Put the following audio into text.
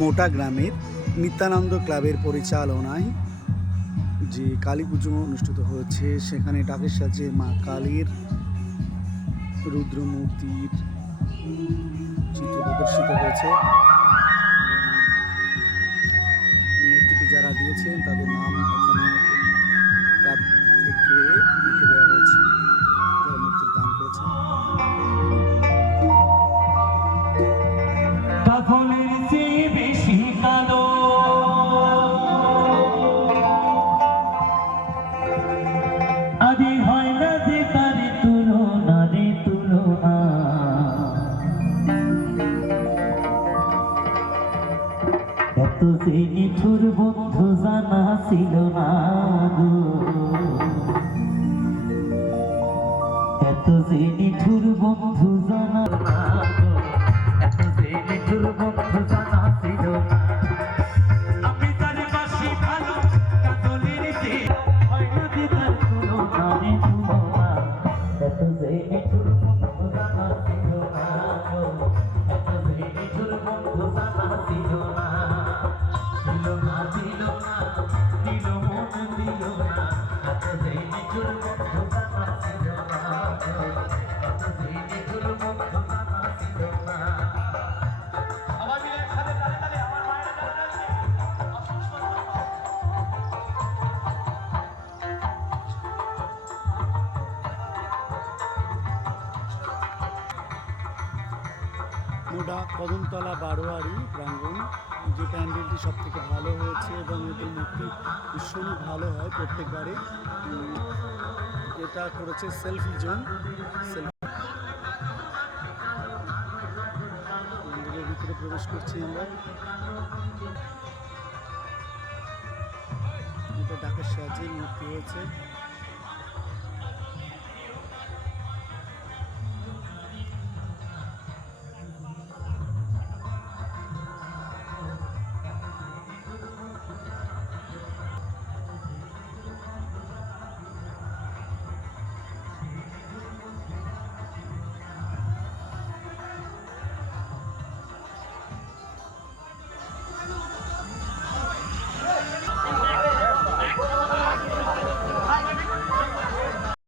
মোটা গ্রামের নিত্যানন্দ ক্লাবের পরিচালনায় যে কালী পুজো অনুষ্ঠিত হয়েছে, সেখানে ডাকের সাহায্যে মা কালীর রুদ্রমূর্তির চিত্র প্রদর্শিত হয়েছে। এই মূর্তিটি যারা দিয়েছেন তাদের নাম এখানে ক্লাব থেকে লিখে দেওয়া হয়েছে, যারা মূর্তির দান করেছে। কাফনের চেয়ে বেশি কালো আদি হয় না যে তার তুলনা রে তুলনা। এত যে নিঠুর বন্ধু জানা ছিল না গো, এত যে নিঠুর বন্ধু জানা না গো, এত যে নিঠুর বন্ধু জানা ছিল না। আমি তার বাসি ভালো কাজলের যে হয় না যে তার তুলনা রে তুলনা। এত যে নিঠুর বন্ধু জানা ছিল না গো, এত যে নিঠুর বন্ধু জানা ছিল না। দিল না দিল না দিল মন দিল না, এত যে নিঠুর বন্ধু জানা ছিল না গো, এত যে নিঠুর বন্ধু জানা ছিল না। মোডা কদমতলা বারোয়ারি প্রাঙ্গণ, যে প্যান্ডেলটি সব থেকে ভালো হয়েছে এবং এদের মূর্তি ভীষণই ভালো হয় প্রত্যেকবারে। এটা করেছে সেলফি জোন। মন্দিরের ভিতরে প্রবেশ করছি আমরা। এটা ডাকের সাহায্যে মূর্তি হয়েছে।